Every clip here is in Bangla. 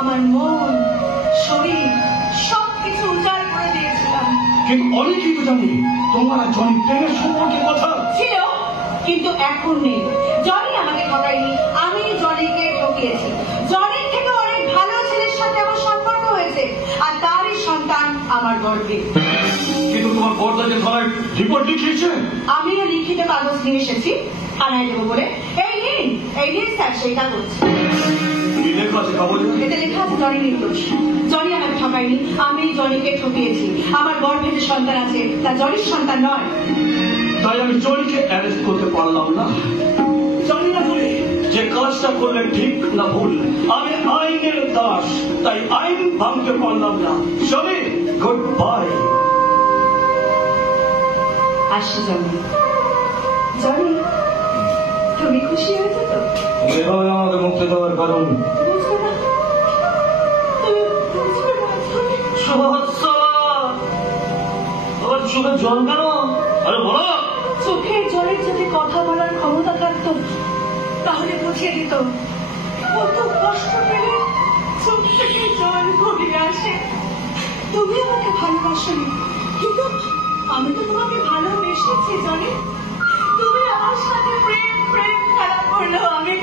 আমার মন, শরীর সবকিছু উজাড় করে দিয়েছিলাম। কিন্তু অনেকেই তো জানি তোমার আর জনি প্রেমের সম্পর্কে কথা ছিল, কিন্তু এখন নেই। জনি আমাকে ঠকায়নি, আমি জনিকে ঠকিয়েছি। জনির থেকে অনেক ভালো ছেলের সাথে আমার সম্পর্ক হয়েছে, আর তারই সন্তান আমার গর্বে। কিন্তু তোমার বড়দাকে থানায় রিপোর্ট লিখিয়েছে। আমিও লিখিত কাগজ নিয়ে এসেছি থানায় দেবো বলে। এই নিন স্যার সেই কাগজ। এতে লেখা আছে জনি নির্দোষ। জনি আমাকে ঠকায়নি, আমি জনিকে ঠকিয়েছি। আমার গর্ভে যে সন্তান আছে তা জনির সন্তান নয়। তাই আমি জনিকে অ্যারেস্ট করতে পারলাম না। জানি না বলে যে কাজটা করলে ঠিক না ভুল, আমি আইনের দাস, তাই আইন ভাঙতে পারলাম না। Johnny, good bye. আসি জনি। জনি, তুমি খুশি হয়েছো তো? এভাবে আমাকে মুক্তি দেওয়ার কারণ বুঝবে না, তুমি বুঝবে না। তোমার চোখে জল কেন? আরে বলো। চোখের জলের যদি কথা বলার ক্ষমতা থাকতো তাহলে বুঝিয়ে দিত। কত কষ্ট পেলে চোখ থেকে জল গড়িয়ে আসে। তুমি আমাকে ভালোবাসোনি, কিন্তু আমি তো তোমাকে ভালোবেসেছি জনি। তুমি আমার সাথে প্রেম খেলা করলো, আমি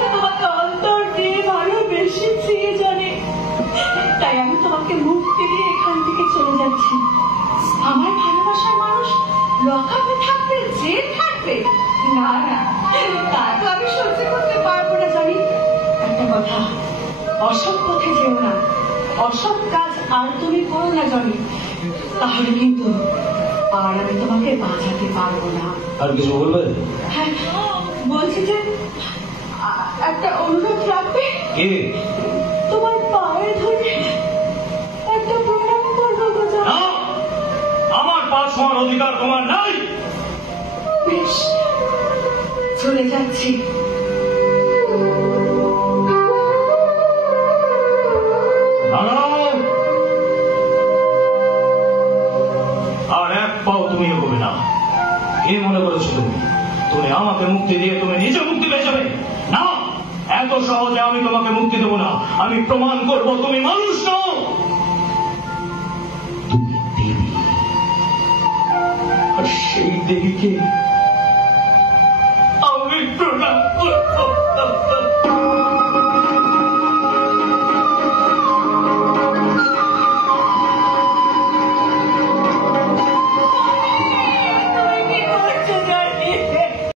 তো তোমাকে অন্তর দিয়ে ভালোবেসেছি জনি। তাই আমি তোমাকে মুক্তি দিয়ে এখান থেকে চলে যাচ্ছি। আমার ভালোবাসার মানুষ লকাপে থাকবে, জেল থাকবে? না না, তা তো আমি সহ্য করতে পারবো না জানি। একটা কথা, অসৎ পথে যেও না, অসৎ কাজ আর তুমি করো না জানি, তাহলে কিন্তু আর আমি তোমাকে বাঁচাতে পারবো না। আর কিছু বলবে? হ্যাঁ, বলছি যে একটা অনুরোধ রাখবে। তোমার পায়ে ধরে একটা প্রণাম করবো গো। আমার পা ছোঁয়ার অধিকার তোমার নাই। বেশ, চলে যাচ্ছি। আর এক পাও তুমি এগোবে না। কি মনে করেছো তুমি আমাকে মুক্তি দিয়ে তুমি নিজে মুক্তি পেয়ে যাবে? না, এত সহজে আমি তোমাকে মুক্তি দেবো না। আমি প্রমাণ করবো তুমি মানুষ নও, তুমি দেবী। আর সেই দেবীকে